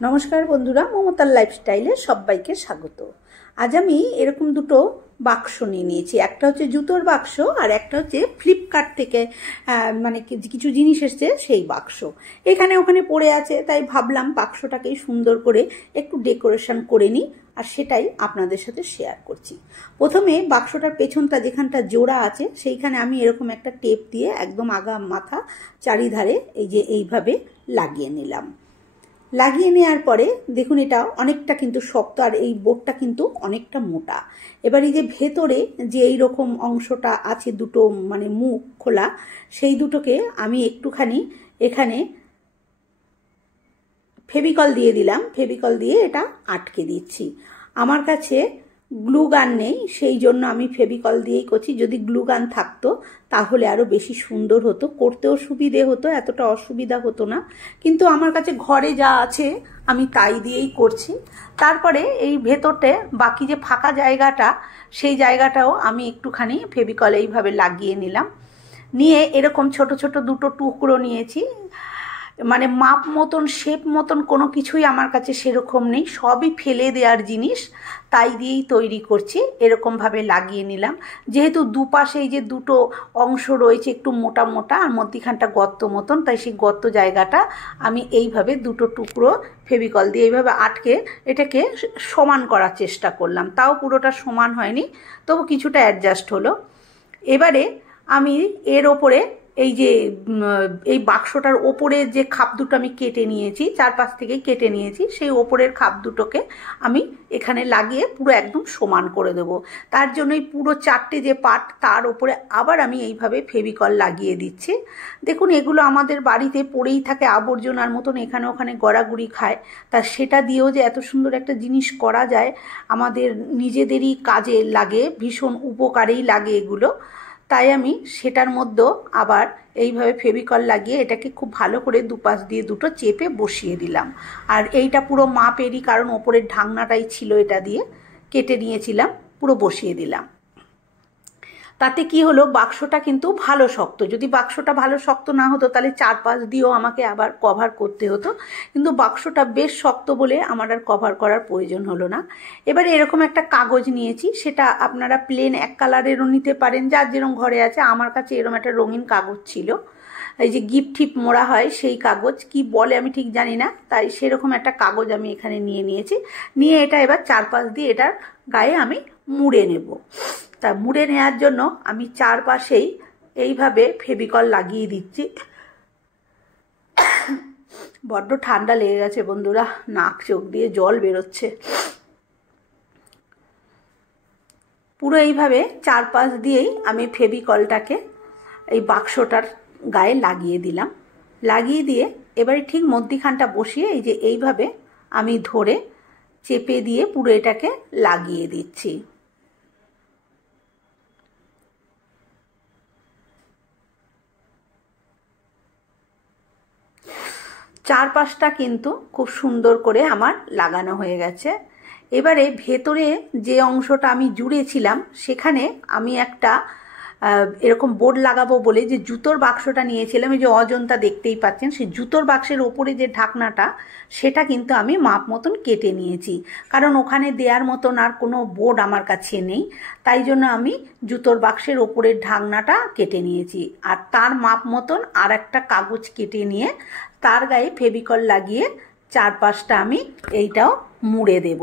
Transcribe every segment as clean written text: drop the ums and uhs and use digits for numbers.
নমস্কার বন্ধুরা, মমতার লাইফস্টাইলে সবাইকে স্বাগত। আজ আমি এরকম দুটো বাক্স নিয়ে নিয়েছি। একটা হচ্ছে জুতোর বাক্স আর একটা হচ্ছে ফ্লিপকার্ট থেকে মানে কিছু জিনিস এসছে সেই বাক্স। এখানে ওখানে পড়ে আছে, তাই ভাবলাম বাক্সটাকে সুন্দর করে একটু ডেকোরেশন করে নিই, আর সেটাই আপনাদের সাথে শেয়ার করছি। প্রথমে বাক্সটার পেছনটা যেখানটা জোড়া আছে সেইখানে আমি এরকম একটা টেপ দিয়ে একদম আগা মাথা চারিধারে এই যে এইভাবে লাগিয়ে নিলাম। লাগিয়ে নেওয়ার পরে দেখুন এটা অনেকটা কিন্তু শক্ত, আর এই বোর্ডটা কিন্তু অনেকটা মোটা। এবার এই যে ভেতরে যে এই রকম অংশটা আছে দুটো মানে মুখ খোলা, সেই দুটোকে আমি একটুখানি এখানে ফেভিকল দিয়ে দিলাম। ফেভিকল দিয়ে এটা আটকে দিচ্ছি। আমার কাছে গ্লু গান নেই, সেই জন্য আমি ফেভিকল দিয়েই করছি। যদি গ্লু গান থাকতো তাহলে আরও বেশি সুন্দর হতো, করতেও সুবিধে হতো, এতটা অসুবিধা হতো না। কিন্তু আমার কাছে ঘরে যা আছে আমি তাই দিয়েই করছি। তারপরে এই ভেতরতে বাকি যে ফাঁকা জায়গাটা, সেই জায়গাটাও আমি একটুখানি ফেভিকল এইভাবে লাগিয়ে নিলাম। নিয়ে এরকম ছোট ছোট দুটো টুকরো নিয়েছি। মানে মাপ মতন শেপ মতন কোনো কিছুই আমার কাছে সেরকম নেই, সবই ফেলে দেওয়ার জিনিস, তাই দিয়েই তৈরি করছি। এরকমভাবে লাগিয়ে নিলাম। যেহেতু দুপাশে এই যে দুটো অংশ রয়েছে একটু মোটা মোটা আর মধ্যিখানটা গর্ত মতন, তাই সেই গর্ত জায়গাটা আমি এইভাবে দুটো টুকরো ফেভিকল দিয়ে এইভাবে আটকে এটাকে সমান করার চেষ্টা করলাম। তাও পুরোটা সমান হয়নি, তবু কিছুটা অ্যাডজাস্ট হলো। এবারে আমি এর ওপরে এই যে এই বাক্সটার ওপরে যে খাপ দুটো আমি কেটে নিয়েছি, চারপাশ থেকে কেটে নিয়েছি, সেই ওপরের খাপ দুটোকে আমি এখানে লাগিয়ে পুরো একদম সমান করে দেব। তার জন্য এই পুরো চারটে যে পার্ট তার ওপরে আবার আমি এইভাবে ফেভিকল লাগিয়ে দিচ্ছি। দেখুন এগুলো আমাদের বাড়িতে পড়েই থাকে আবর্জনার মতন, এখানে ওখানে গড়াগড়ি খায়। তা সেটা দিয়েও যে এত সুন্দর একটা জিনিস করা যায়, আমাদের নিজেদেরই কাজে লাগে, ভীষণ উপকারেই লাগে এগুলো। তাই আমি সেটার মধ্যেও আবার এইভাবে ফেভিকল লাগিয়ে এটাকে খুব ভালো করে দুপাশ দিয়ে দুটো চেপে বসিয়ে দিলাম। আর এইটা পুরো মাপেরই, কারণ ওপরের ঢাকনাটাই ছিল, এটা দিয়ে কেটে নিয়েছিলাম, পুরো বসিয়ে দিলাম। তাতে কি হলো, বাক্সটা কিন্তু ভালো শক্ত। যদি বাক্সটা ভালো শক্ত না হতো তাহলে চারপাশ দিয়েও আমাকে আবার কভার করতে হতো, কিন্তু বাক্সটা বেশ শক্ত বলে আমার আর কভার করার প্রয়োজন হলো না। এবারে এরকম একটা কাগজ নিয়েছি, সেটা আপনারা প্লেন এক কালারেরও নিতে পারেন, যার যেরকম ঘরে আছে। আমার কাছে এরকম একটা রঙিন কাগজ ছিল, এই যে গিফট টিপ মোড়া হয় সেই কাগজ, কি বলে আমি ঠিক জানি না, তাই সেরকম একটা কাগজ আমি এখানে নিয়ে নিয়েছি। নিয়ে এটা এবার চারপাশ দিয়ে এটার গায়ে আমি মুড়ে নেব। তা মুড়ে নেওয়ার জন্য আমি চারপাশেই এইভাবে ফেভিকল লাগিয়ে দিচ্ছি। বড্ড ঠান্ডা লেগে গেছে বন্ধুরা, নাক চোখ দিয়ে জল বেরোচ্ছে। পুরো এইভাবে চারপাশ দিয়েই আমি ফেভিকলটাকে এই বাক্সটার গায়ে লাগিয়ে দিলাম। লাগিয়ে দিয়ে এবারে ঠিক মধ্যিখানটা বসিয়ে এই যে এইভাবে আমি ধরে চেপে দিয়ে পুরো এটাকে লাগিয়ে দিচ্ছি। চারপাশটা কিন্তু খুব সুন্দর করে আমার লাগানো হয়ে গেছে। এবারে ভেতরে যে অংশটা আমি জুড়েছিলাম সেখানে আমি একটা এরকম বোর্ড লাগাবো বলে যে জুতোর বাক্সটা নিয়েছিলাম, এই যে অজন্তা দেখতেই পাচ্ছেন, সেই জুতোর বাক্সের ওপরে যে ঢাকনাটা সেটা কিন্তু আমি মাপ মতন কেটে নিয়েছি, কারণ ওখানে দেওয়ার মতন আর কোনো বোর্ড আমার কাছে নেই। তাই জন্য আমি জুতোর বাক্সের ওপরের ঢাকনাটা কেটে নিয়েছি, আর তার মাপ মতন আর একটা কাগজ কেটে নিয়ে তার গায়ে ফেভিকল লাগিয়ে চারপাশটা আমি এইটাও মুড়ে দেব।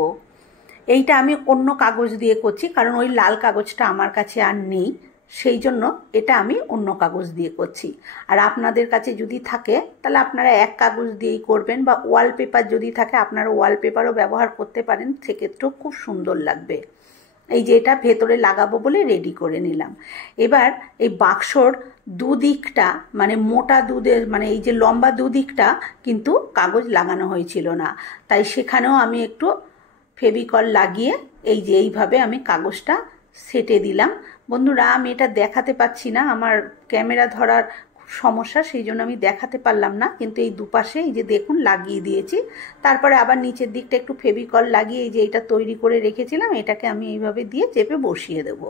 এইটা আমি অন্য কাগজ দিয়ে করছি, কারণ ওই লাল কাগজটা আমার কাছে আর নেই, সেই জন্য এটা আমি অন্য কাগজ দিয়ে করছি। আর আপনাদের কাছে যদি থাকে তাহলে আপনারা এক কাগজ দিয়েই করবেন, বা ওয়ালপেপার যদি থাকে আপনারা ওয়ালপেপারও ব্যবহার করতে পারেন, সেক্ষেত্রেও খুব সুন্দর লাগবে। এই যে এটা ভেতরে লাগাবো বলে রেডি করে নিলাম। এবার এই বাক্সর দুদিকটা মানে মোটা দুধের মানে এই যে লম্বা দুদিকটা কিন্তু কাগজ লাগানো হয়েছিল না, তাই সেখানেও আমি একটু ফেভিকল লাগিয়ে এই যে এইভাবে আমি কাগজটা সেটে দিলাম। বন্ধুরা আমি এটা দেখাতে পাচ্ছি না, আমার ক্যামেরা ধরার সমস্যা, সেই জন্য আমি দেখাতে পারলাম না, কিন্তু এই দুপাশে এই যে দেখুন লাগিয়ে দিয়েছি। তারপরে আবার নিচের দিকটা একটু ফেভিকল লাগিয়ে এই যে এটা তৈরি করে রেখেছিলাম এটাকে আমি এইভাবে দিয়ে চেপে বসিয়ে দেব।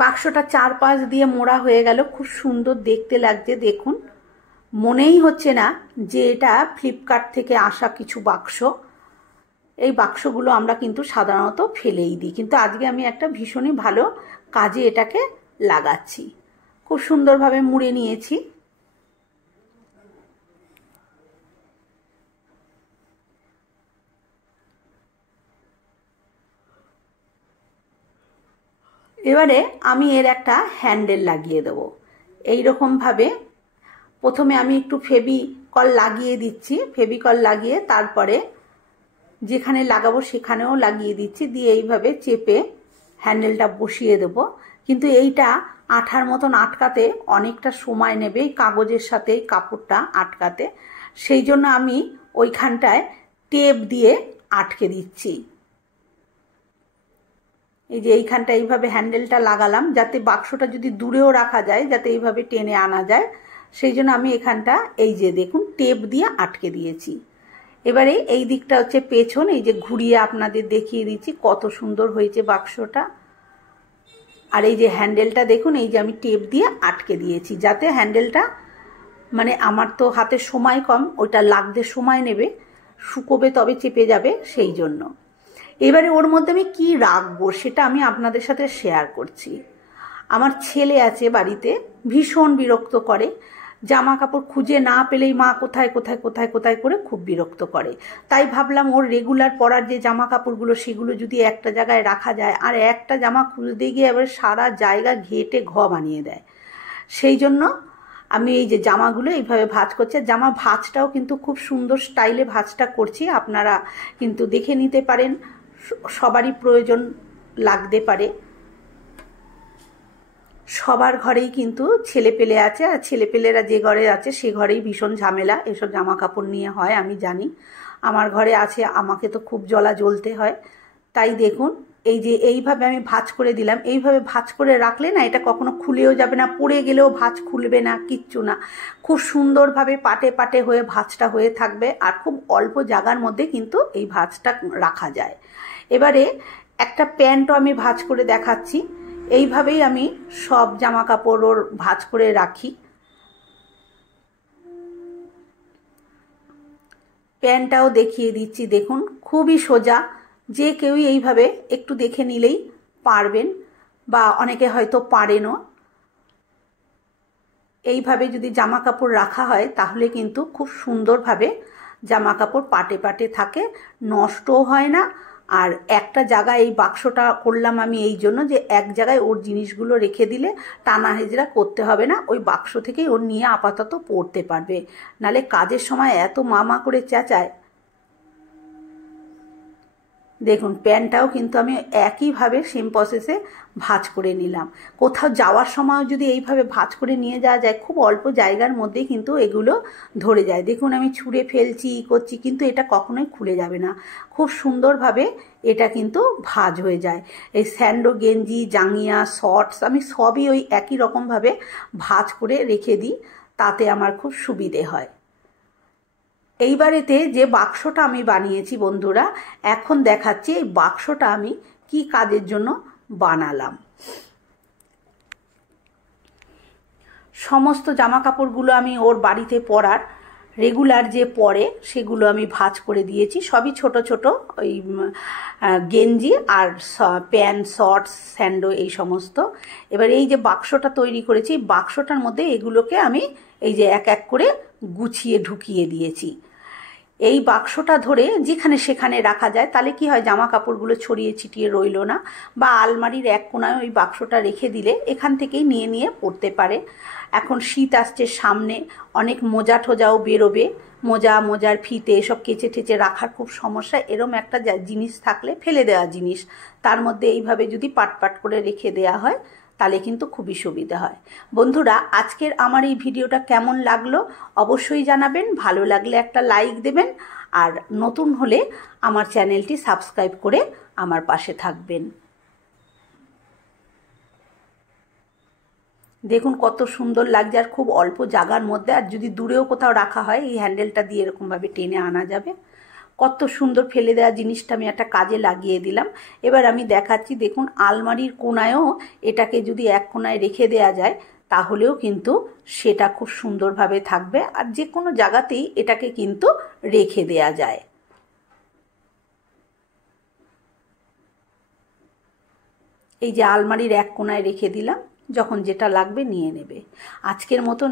বাক্সটা চারপাশ দিয়ে মোড়া হয়ে গেল, খুব সুন্দর দেখতে লাগছে দেখুন। মনেই হচ্ছে না যে এটা ফ্লিপকার্ট থেকে আসা কিছু বাক্স। এই বাক্সগুলো আমরা কিন্তু সাধারণত ফেলেই দিই, কিন্তু আজকে আমি একটা ভীষণই ভালো কাজে এটাকে লাগাচ্ছি। খুব সুন্দরভাবে মুড়ে নিয়েছি। এবারে আমি এর একটা হ্যান্ডেল লাগিয়ে দেব। এইরকমভাবে প্রথমে আমি একটু ফেভিকল লাগিয়ে দিচ্ছি, ফেভিকল লাগিয়ে তারপরে যেখানে লাগাবো সেখানেও লাগিয়ে দিচ্ছি, দিয়ে এইভাবে চেপে হ্যান্ডেলটা বসিয়ে দেব। কিন্তু এইটা আঠার মতন আটকাতে অনেকটা সময় নেবে, এই কাগজের সাথে কাপড়টা আটকাতে। সেই জন্য আমি ওইখানটায় টেপ দিয়ে আটকে দিচ্ছি। এই যে এইখানটা এইভাবে হ্যান্ডেলটা লাগালাম, যাতে বাক্সটা যদি দূরেও রাখা যায় যাতে এইভাবে টেনে আনা যায়, সেই জন্য আমি এখানটা এই যে দেখুন টেপ দিয়ে আটকে দিয়েছি। এবারে এই দিকটা হচ্ছে পেছন, এই যে ঘুরিয়ে আপনাদের দেখিয়ে দিচ্ছি কত সুন্দর হয়েছে বাক্সটা। আর এই যে হ্যান্ডেলটা দেখুন, এই যে আমি টেপ দিয়ে আটকে দিয়েছি যাতে হ্যান্ডেলটা, মানে আমার তো হাতে সময় কম, ওইটা লাগতে সময় নেবে, শুকোবে তবে চেপে যাবে, সেই জন্য। এবারে ওর মধ্যে আমি কি রাখবো সেটা আমি আপনাদের সাথে শেয়ার করছি। আমার ছেলে আছে বাড়িতে, ভীষণ বিরক্ত করে, জামা কাপড় খুঁজে না পেলেই মা কোথায় কোথায় কোথায় কোথায় করে খুব বিরক্ত করে। তাই ভাবলাম ওর রেগুলার পরার যে জামা কাপড়গুলো সেগুলো যদি একটা জায়গায় রাখা যায়, আর একটা জামা খুঁজতে গিয়ে এবার সারা জায়গা ঘেঁটে বানিয়ে দেয়। সেই জন্য আমি এই যে জামাগুলো এইভাবে ভাঁজ করছি। জামা ভাঁজটাও কিন্তু খুব সুন্দর স্টাইলে ভাঁজটা করছি, আপনারা কিন্তু দেখে নিতে পারেন, সবারই প্রয়োজন লাগতে পারে। সবার ঘরেই কিন্তু ছেলেপেলে আছে, আর ছেলেপেলেরা যে ঘরে আছে সে ঘরেই ভীষণ ঝামেলা এসব জামা কাপড় নিয়ে হয়, আমি জানি। আমার ঘরে আছে, আমাকে তো খুব জ্বলা জ্বলতে হয়। তাই দেখুন এই যে এইভাবে আমি ভাঁজ করে দিলাম। এইভাবে ভাঁজ করে রাখলে না এটা কখনো খুলেও যাবে না, পড়ে গেলেও ভাঁজ খুলবে না, কিচ্ছু না। খুব সুন্দরভাবে পাটে পাটে হয়ে ভাঁজটা হয়ে থাকবে, আর খুব অল্প জায়গার মধ্যে কিন্তু এই ভাঁজটা রাখা যায়। এবারে একটা প্যান্টও আমি ভাঁজ করে দেখাচ্ছি। এইভাবেই আমি সব জামা কাপড় ওর ভাঁজ করে রাখি। প্যান্টটাও দেখিয়ে দিচ্ছি, দেখুন খুবই সোজা, যে কেউই এইভাবে একটু দেখে নিলেই পারবেন, বা অনেকে হয়তো পারেনও। এইভাবে যদি জামা কাপড় রাখা হয় তাহলে কিন্তু খুব সুন্দরভাবে জামা কাপড় পাটে পাটে থাকে, নষ্টও হয় না। আর একটা জায়গায় এই বাক্সটা করলাম আমি এই জন্য যে এক জায়গায় ওর জিনিসগুলো রেখে দিলে টানা হেজরা করতে হবে না, ওই বাক্স থেকেই ওর নিয়ে আপাতত পড়তে পারবে। নালে কাজের সময় এত মামা করে চেঁচায়। দেখুন প্যান্টটাও কিন্তু আমি একইভাবে সেম প্রসেসে ভাঁজ করে নিলাম। কোথাও যাওয়ার সময় যদি এইভাবে ভাঁজ করে নিয়ে যাওয়া যায়, খুব অল্প জায়গার মধ্যে কিন্তু এগুলো ধরে যায়। দেখুন আমি ছুঁড়ে ফেলছি করছি, কিন্তু এটা কখনোই খুলে যাবে না, খুব সুন্দরভাবে এটা কিন্তু ভাঁজ হয়ে যায়। এই স্যান্ডো গেঞ্জি, জাঙ্গিয়া, শর্টস আমি সবই ওই একই রকমভাবে ভাঁজ করে রেখে দিই, তাতে আমার খুব সুবিধে হয়। এইবারেতে যে বাক্সটা আমি বানিয়েছি বন্ধুরা, এখন দেখাচ্ছি এই বাক্সটা আমি কি কাজের জন্য বানালাম। সমস্ত জামা কাপড়গুলো আমি ওর বাড়িতে পরার রেগুলার যে পরে সেগুলো আমি ভাঁজ করে দিয়েছি, সবই ছোট ছোট ওই গেঞ্জি আর প্যান্ট, শর্টস, স্যান্ডো এই সমস্ত। এবার এই যে বাক্সটা তৈরি করেছি, বাক্সটার মধ্যে এগুলোকে আমি এই যে এক এক করে গুছিয়ে ঢুকিয়ে দিয়েছি। এই বাক্সটা ধরে যেখানে সেখানে রাখা যায়, তাহলে কি হয় জামা কাপড়গুলো ছড়িয়ে ছিটিয়ে রইল না, বা আলমারির এক কোনায় ওই বাক্সটা রেখে দিলে এখান থেকেই নিয়ে নিয়ে পড়তে পারে। এখন শীত আসছে সামনে, অনেক মোজা টোজাও বেরোবে, মোজার ফিতে এসব কেচে টেচে রাখার খুব সমস্যা। এরম একটা জিনিস থাকলে, ফেলে দেওয়া জিনিস, তার মধ্যে এইভাবে যদি পাট পাট করে রেখে দেওয়া হয় তাহলে কিন্তু খুবই সুবিধা হয়। বন্ধুরা আজকের আমার এই ভিডিওটা কেমন লাগলো অবশ্যই জানাবেন, ভালো লাগলে একটা লাইক দেবেন, আর নতুন হলে আমার চ্যানেলটি সাবস্ক্রাইব করে আমার পাশে থাকবেন। দেখুন কত সুন্দর লাগছে, আর খুব অল্প জায়গার মধ্যে, আর যদি দূরেও কোথাও রাখা হয় এই হ্যান্ডেলটা দিয়ে এরকমভাবে টেনে আনা যাবে। কত সুন্দর ফেলে দেওয়া জিনিসটা আমি একটা কাজে লাগিয়ে দিলাম। এবার আমি দেখাচ্ছি, দেখুন আলমারির কোনায়ও এটাকে যদি এক কোনায় রেখে দেওয়া যায় তাহলেও কিন্তু সেটা খুব সুন্দরভাবে থাকবে। আর যে কোনো জায়গাতেই এটাকে কিন্তু রেখে দেয়া যায়। এই যে আলমারির এক কোণায় রেখে দিলাম, যখন যেটা লাগবে নিয়ে নেবে। আজকের মতন